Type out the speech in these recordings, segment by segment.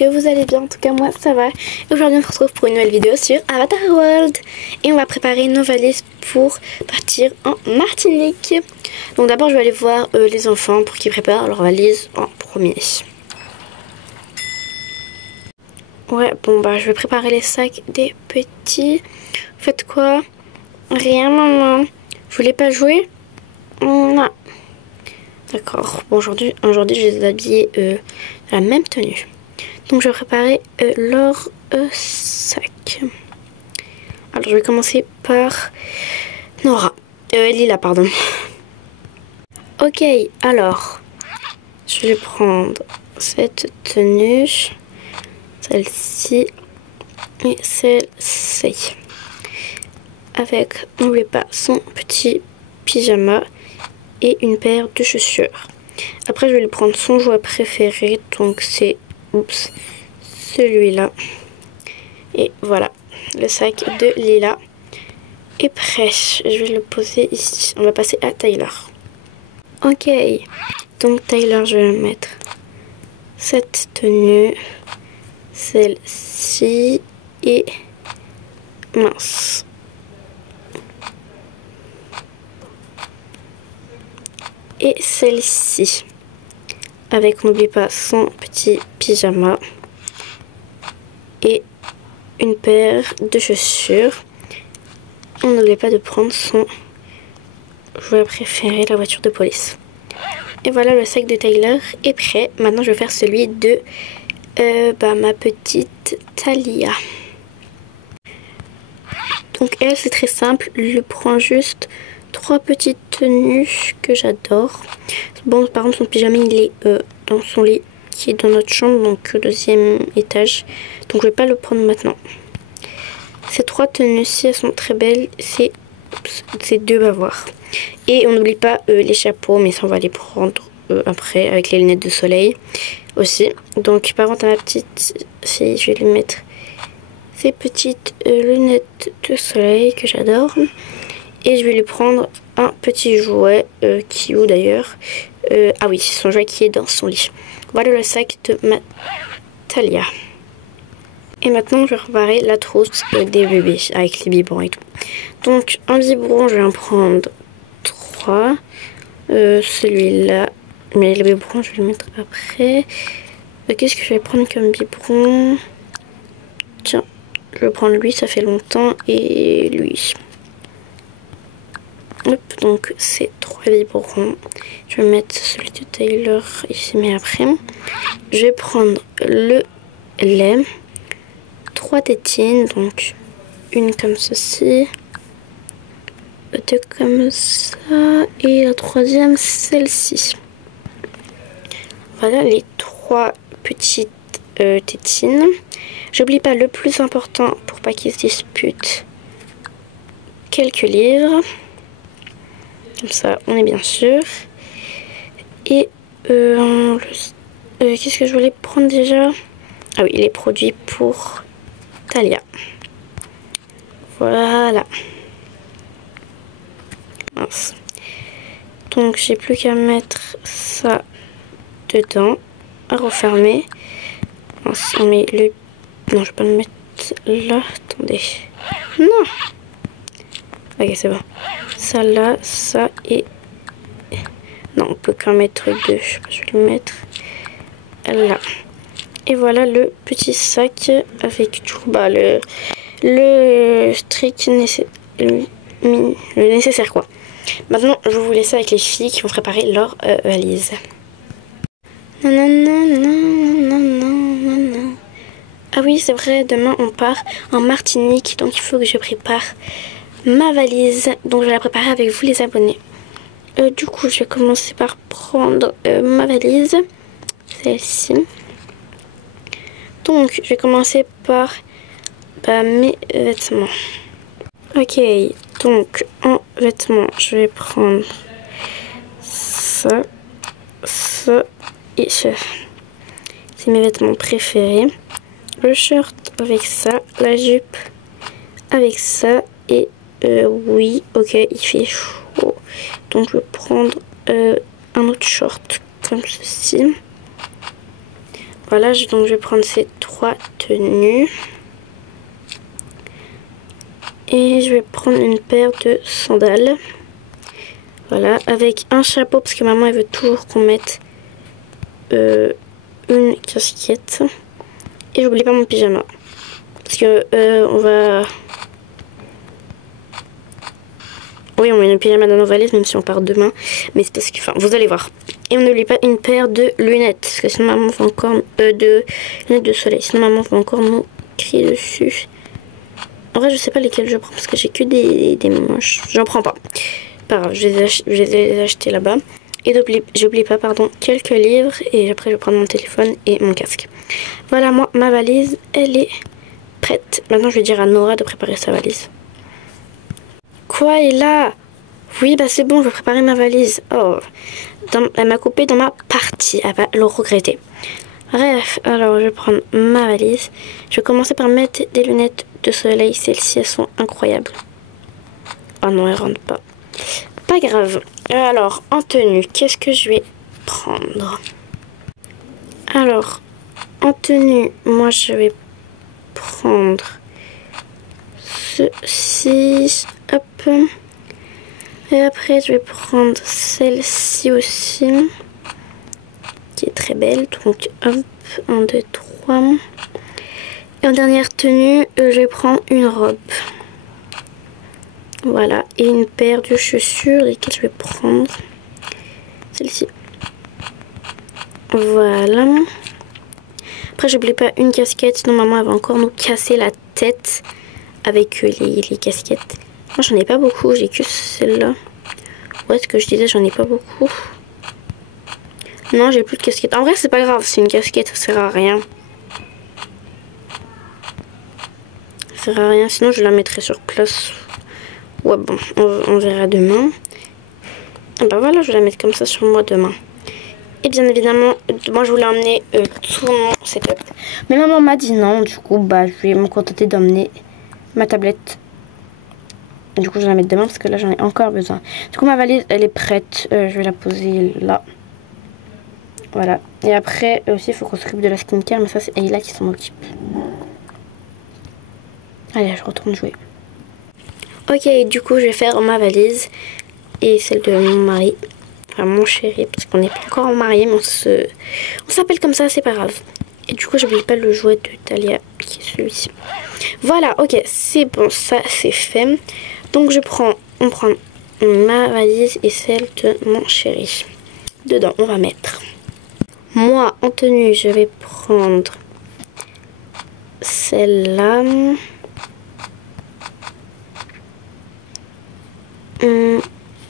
que vous allez bien. En tout cas moi ça va. Aujourd'hui on se retrouve pour une nouvelle vidéo sur Avatar World. Et on va préparer nos valises pour partir en Martinique. Donc d'abord je vais aller voir les enfants pour qu'ils préparent leurs valises en premier. Ouais bon bah je vais préparer les sacs des petits. Vous faites quoi? Rien maman. Vous voulez pas jouer? Non. D'accord. Bon, aujourd'hui je vais les habiller de la même tenue. Donc je vais préparer leur sac. Alors je vais commencer par Nora. Lila pardon. Ok, alors je vais prendre cette tenue, celle-ci et celle-ci. Avec, n'oubliez pas, son petit pyjama et une paire de chaussures. Après je vais lui prendre son jouet préféré, donc c'est celui-là. Et voilà, le sac de Lila est prêt. Je vais le poser ici. On va passer à Tyler. Ok, donc Tyler, je vais mettre cette tenue, celle-ci et mince. Et celle-ci, avec, n'oubliez pas, son petit pyjama et une paire de chaussures. On n'oublie pas de prendre son jouet préféré, la voiture de police. Et voilà, le sac de Tyler est prêt. Maintenant je vais faire celui de ma petite Thalia. Donc elle, c'est très simple, je prends juste 3 petites tenues que j'adore. Bon, par exemple son pyjama il est dans son lit qui est dans notre chambre, donc au 2e étage, donc je vais pas le prendre maintenant. Ces 3 tenues-ci, elles sont très belles, c'est 2 bavoirs. Et on n'oublie pas les chapeaux, mais ça on va les prendre après avec les lunettes de soleil aussi. Donc par contre à ma petite fille, je vais lui mettre ces petites lunettes de soleil que j'adore. Et je vais lui prendre un petit jouet qui est où d'ailleurs? Ah oui, c'est son jouet qui est dans son lit. Voilà le sac de ma Thalia. Et maintenant je vais préparer la trousse des bébés avec les biberons et tout. Donc un biberon, je vais en prendre 3. Celui-là, mais le biberon je vais le mettre après. Qu'est-ce que je vais prendre comme biberon? Tiens, je vais prendre lui, ça fait longtemps, et lui. Hop, donc c'est 3 biberons. Je vais mettre celui de Tyler ici, mais après. Je vais prendre le lait. 3 tétines, donc une comme ceci, 2 comme ça, et la 3e celle-ci. Voilà les 3 petites tétines. J'oublie pas le plus important pour pas qu'ils se disputent, quelques livres. Comme ça, on est bien sûr. Et qu'est-ce que je voulais prendre déjà? Ah oui, les produits pour Thalia. Voilà. Mince. Donc, j'ai plus qu'à mettre ça dedans, à refermer. Mince, on met le... Non, je vais pas le mettre là. Attendez. Non. Ok, c'est bon. Ça là, ça et... Non, on peut qu'en mettre 2. Je vais le mettre là. Et voilà le petit sac avec tout le strict le nécessaire quoi. Maintenant, je vais vous laisser avec les filles qui vont préparer leur valise. Ah oui, c'est vrai, demain on part en Martinique, donc il faut que je prépare ma valise. Donc je vais la préparer avec vous les abonnés. Du coup, je vais commencer par prendre ma valise, celle-ci. Donc, je vais commencer par mes vêtements. Ok, donc en vêtements, je vais prendre ça, ça et ça. C'est mes vêtements préférés. Le short avec ça, la jupe avec ça et oui, ok, il fait chaud. Donc, je vais prendre un autre short comme ceci. Voilà, donc je vais prendre ces 3 tenues. Et je vais prendre une paire de sandales. Voilà, avec un chapeau parce que maman elle veut toujours qu'on mette une casquette. Et j'oublie pas mon pyjama. Parce que on va... Oui, on met le pyjama dans nos valises même si on part demain. Mais c'est parce que... Enfin, vous allez voir. Et on n'oublie pas une paire de lunettes. Parce que sinon maman va encore... de lunettes de soleil. Sinon maman va encore nous crier dessus. En vrai, je sais pas lesquelles je prends. Parce que j'ai que des moches. J'en prends pas. Pas grave, je vais les acheter là-bas. Et j'oublie pas, pardon, quelques livres. Et après, je vais prendre mon téléphone et mon casque. Voilà, moi, ma valise, elle est prête. Maintenant, je vais dire à Nora de préparer sa valise. Quoi, est là? Oui, bah c'est bon, je vais préparer ma valise. Oh, elle m'a coupé dans ma partie. Elle va le regretter. Bref, alors je vais prendre ma valise. Je vais commencer par mettre des lunettes de soleil. Celles-ci, elles sont incroyables. Oh non, elles rentrent pas. Pas grave. Alors, en tenue, qu'est-ce que je vais prendre? Alors, en tenue, moi je vais prendre ceci. Hop. Et après, je vais prendre celle-ci aussi. Qui est très belle. Donc, hop. 1, 2, 3. Et en dernière tenue, je vais prendre une robe. Voilà, et une paire de chaussures, lesquelles je vais prendre celle-ci. Voilà. Après, j'oublie pas une casquette, sinon maman elle va encore nous casser la tête avec les casquettes. Moi, j'en ai pas beaucoup, j'ai que celle-là. Ouais, ce que je disais, j'en ai pas beaucoup. Non, j'ai plus de casquette. En vrai, c'est pas grave, c'est une casquette, ça sert à rien. Ça sert à rien, sinon je la mettrai sur place. Ouais, bon, on verra demain. Et bah voilà, je vais la mettre comme ça sur moi demain. Et bien évidemment, moi je voulais emmener tout mon setup. Mais maman m'a dit non, du coup, bah je vais me contenter d'emmener ma tablette. Du coup, je vais la mettre demain parce que là j'en ai encore besoin. Du coup, ma valise elle est prête. Je vais la poser là. Voilà. Et après, aussi, il faut qu'on s'occupe de la skincare, mais ça, c'est Ayla qui s'en occupe. Allez, je retourne jouer. Ok, du coup, je vais faire ma valise et celle de mon mari. Enfin, mon chéri, parce qu'on n'est pas encore mariés, mais on s'appelle comme ça, c'est pas grave. Et du coup, j'oublie pas le jouet de Talia, qui est celui-ci. Voilà, ok, c'est bon, ça, c'est fait. Donc, on prend ma valise et celle de mon chéri. Dedans, on va mettre... Moi, en tenue, je vais prendre celle-là.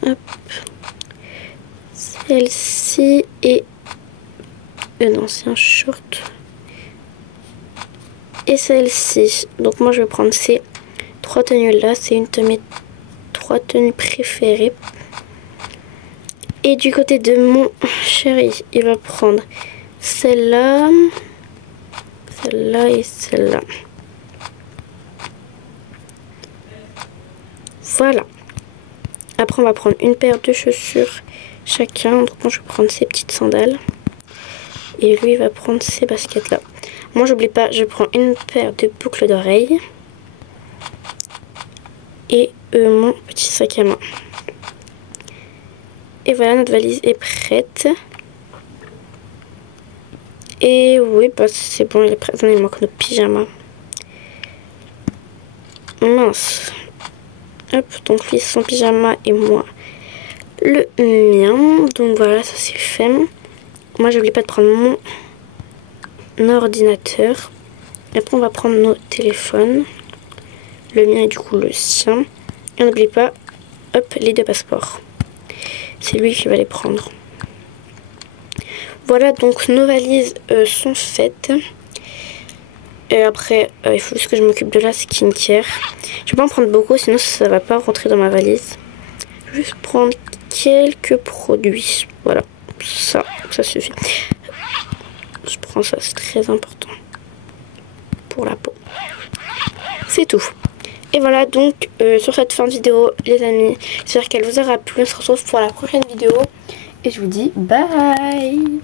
Hop. Celle-ci et non, c'est un short. Et celle-ci. Donc moi, je vais prendre ces 3 tenues-là. C'est une de mes 3 tenues préférées. Et du côté de mon chéri, il va prendre celle-là, celle-là et celle-là. Voilà. Après, on va prendre une paire de chaussures chacun. Donc moi, je vais prendre ces petites sandales. Et lui, il va prendre ces baskets-là. Moi, j'oublie pas, je prends une paire de boucles d'oreilles. Et mon petit sac à main. Et voilà, notre valise est prête. Et oui, bah c'est bon, il est prêt. Il manque notre pyjama. Mince. Hop, donc lui son pyjama et moi le mien. Donc voilà, ça c'est fait. Moi, j'oublie pas de prendre mon ordinateur. Après, on va prendre nos téléphones. Le mien et du coup le sien. Et on n'oublie pas, hop, les 2 passeports. C'est lui qui va les prendre. Voilà, donc nos valises sont faites. Et après, il faut juste que je m'occupe de la skincare. Je vais pas en prendre beaucoup, sinon ça va pas rentrer dans ma valise. Je vais juste prendre quelques produits. Voilà, ça suffit. Je prends ça, c'est très important pour la peau. C'est tout. Et voilà donc sur cette fin de vidéo les amis, j'espère qu'elle vous aura plu. On se retrouve pour la prochaine vidéo et je vous dis bye.